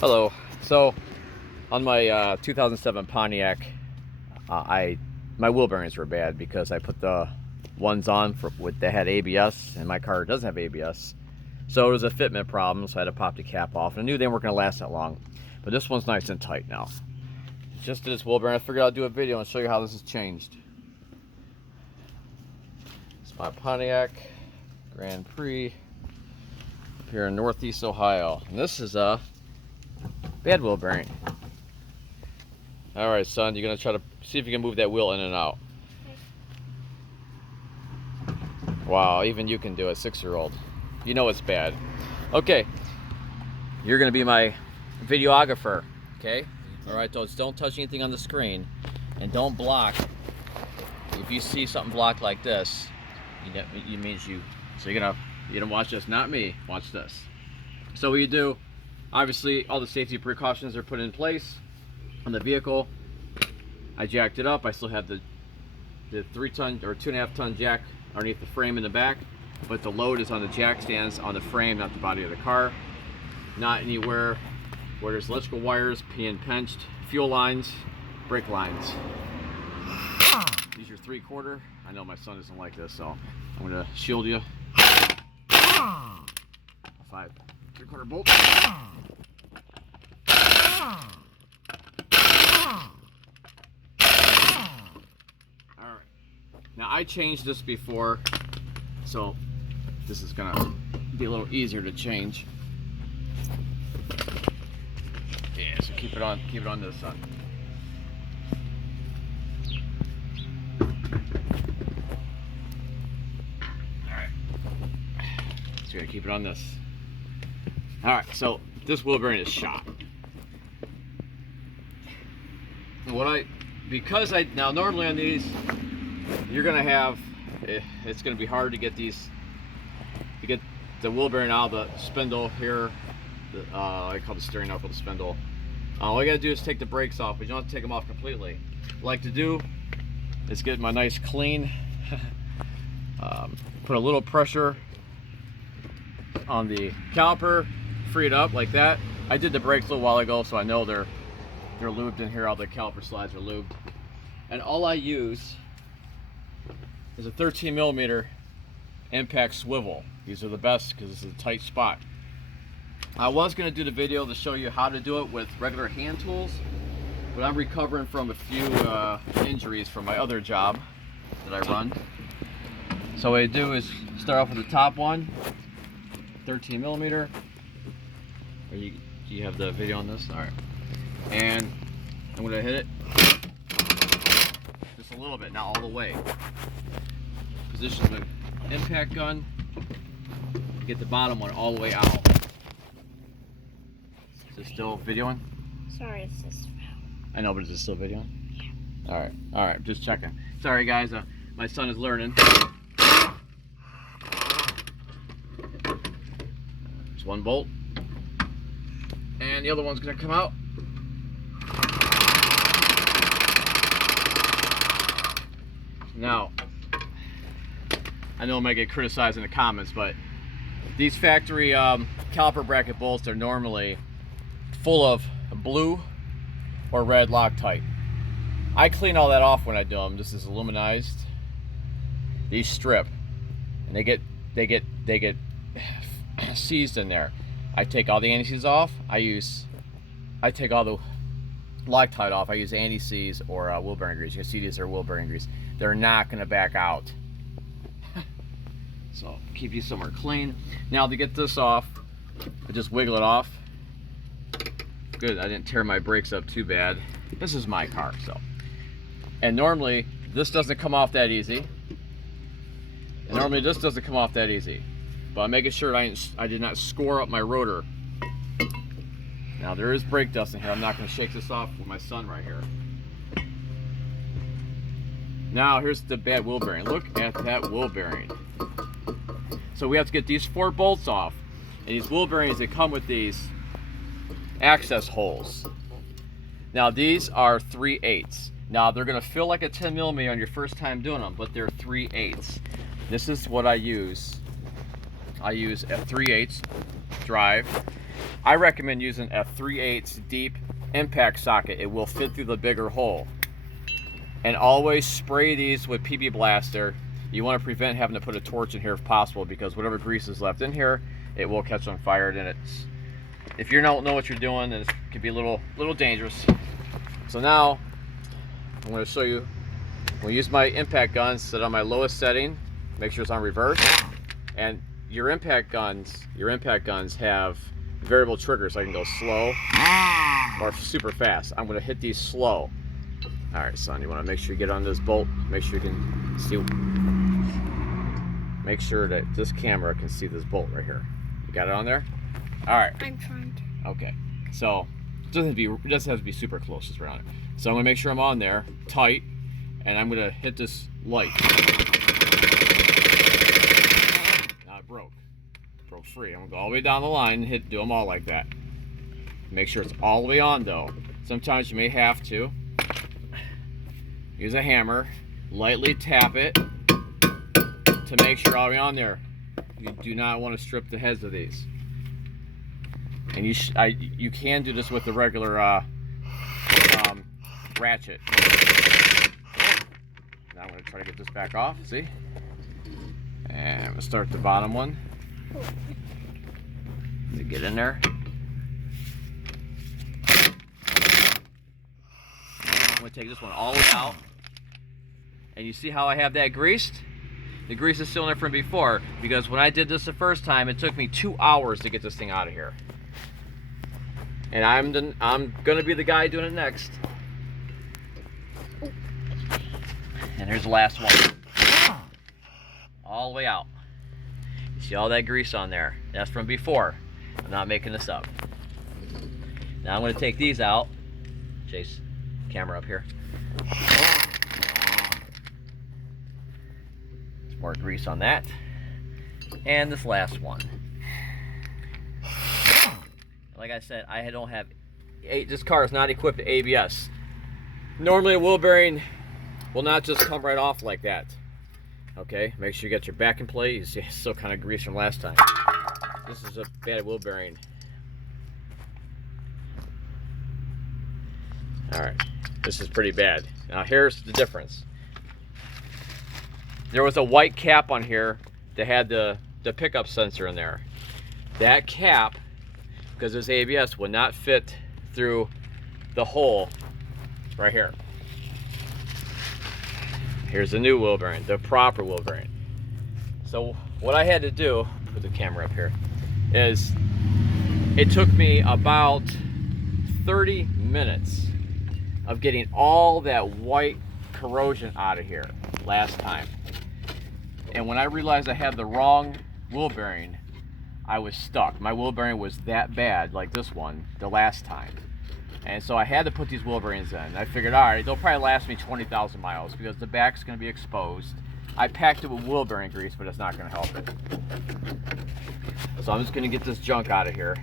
Hello. So on my 2007 Pontiac, my wheel bearings were bad because I put the ones on that had ABS, and my car doesn't have ABS. So it was a fitment problem, so I had to pop the cap off. And I knew they weren't going to last that long, but this one's nice and tight now. Just did this wheel bearing. I figured I'd do a video and show you how this has changed. It's my Pontiac Grand Prix here in Northeast Ohio, and this is a bad wheel bearing. All right, son, you're gonna try to see if you can move that wheel in and out. Wow, even you can do it, 6-year-old. You know it's bad. Okay, you're gonna be my videographer, okay? All right, don't touch anything on the screen, and don't block. If you see something blocked like this, it means you. So you're gonna watch this, not me. Watch this. So what you do, obviously, all the safety precautions are put in place on the vehicle. I jacked it up. I still have the 3-ton or 2.5-ton jack underneath the frame in the back, but the load is on the jack stands on the frame, not the body of the car. Not anywhere where there's electrical wires being pinched, fuel lines, brake lines. These are 3/4. I know my son doesn't like this, so I'm gonna shield you. 5 3/4 bolt. Alright. Now I changed this before, so this is gonna be a little easier to change. Yeah, so keep it on this side. Alright. So you gotta keep it on this. Alright, so this wheel bearing is shot. Now normally on these, you're gonna have, it's gonna be hard to get the wheel bearing out of the spindle here. I call the steering knuckle the spindle. All you gotta do is take the brakes off, but you don't have to take them off completely. What I like to do is get my nice clean, put a little pressure on the caliper, free it up like that. I did the brakes a little while ago, so I know they're lubed in here. All the caliper slides are lubed. And all I use is a 13mm impact swivel. These are the best because it's a tight spot. I was going to do the video to show you how to do it with regular hand tools, but I'm recovering from a few injuries from my other job that I run. So what I do is start off with the top one, 13mm. Do you have the video on this? All right. And I'm going to hit it just a little bit, not all the way. Position the impact gun, get the bottom one all the way out. Is it still videoing? Sorry, it's just foul. I know, but is it still videoing? Yeah. All right, just checking. Sorry guys, my son is learning. Just one bolt. And the other one's gonna come out. Now, I know I might get criticized in the comments, but these factory caliper bracket bolts are normally full of blue or red Loctite. I clean all that off when I do them. This is aluminized. These strip, and they get seized in there. I take all the anti-seize off. I take all the Loctite off. I use anti-seize or wheel bearing grease. You can see these are wheel bearing grease. They're not going to back out. So keep these somewhere clean. Now to get this off, I just wiggle it off. Good, I didn't tear my brakes up too bad. This is my car, so. And normally this doesn't come off that easy. And normally this doesn't come off that easy. But I'm making sure I did not score up my rotor. Now there is brake dust in here. I'm not going to shake this off with my son right here. Now here's the bad wheel bearing. Look at that wheel bearing. So we have to get these 4 bolts off. And these wheel bearings, they come with these access holes. Now these are 3/8. Now they're going to feel like a 10mm on your first time doing them, but they're 3/8. This is what I use. I use a 3/8 drive, I recommend using a 3/8 deep impact socket. It will fit through the bigger hole. And always spray these with PB Blaster. You want to prevent having to put a torch in here if possible, because whatever grease is left in here, it will catch on fire. And it's, if you don't know what you're doing, then it can be a little dangerous. So now I'm going to show you. I'm going to use my impact guns, set on my lowest setting, make sure it's on reverse. And your impact guns have variable triggers. I can go slow or super fast. I'm going to hit these slow. All right, son, you want to make sure you get on this bolt. Make sure you can see. Make sure that this camera can see this bolt right here. You got it on there? All right. I'm trying to. Okay. So it doesn't have to be super close, just around it. So I'm gonna make sure I'm on there tight, and I'm gonna hit this light. Now it broke free. I'm gonna go all the way down the line and do them all like that. Make sure it's all the way on though. Sometimes you may have to use a hammer, lightly tap it to make sure all the way on there. You do not want to strip the heads of these. And you can do this with the regular ratchet. Now I'm going to try to get this back off, see? And I'm going to start the bottom one. To get in there. I'm going to take this one all the way out. And you see how I have that greased? The grease is still in there from before, because when I did this the first time, it took me 2 hours to get this thing out of here. And I'm gonna be the guy doing it next. And here's the last one. All the way out. You see all that grease on there? That's from before. I'm not making this up. Now I'm gonna take these out. Chase, camera up here. More grease on that. And this last one. Like I said, I don't have, this car is not equipped with ABS. Normally a wheel bearing will not just come right off like that. Okay, make sure you get your back in plate. You see it's still kind of grease from last time. This is a bad wheel bearing. Alright, this is pretty bad. Now here's the difference. There was a white cap on here that had the pickup sensor in there. That cap, because this ABS, would not fit through the hole right here. Here's the new wheel bearing, the proper wheel bearing. So what I had to do, put the camera up here, is it took me about 30 minutes of getting all that white corrosion out of here last time. And when I realized I had the wrong wheel bearing, I was stuck. My wheel bearing was that bad, like this one, the last time. And so I had to put these wheel bearings in. I figured, all right, they'll probably last me 20,000 miles because the back's going to be exposed. I packed it with wheel bearing grease, but it's not going to help it. So I'm just going to get this junk out of here.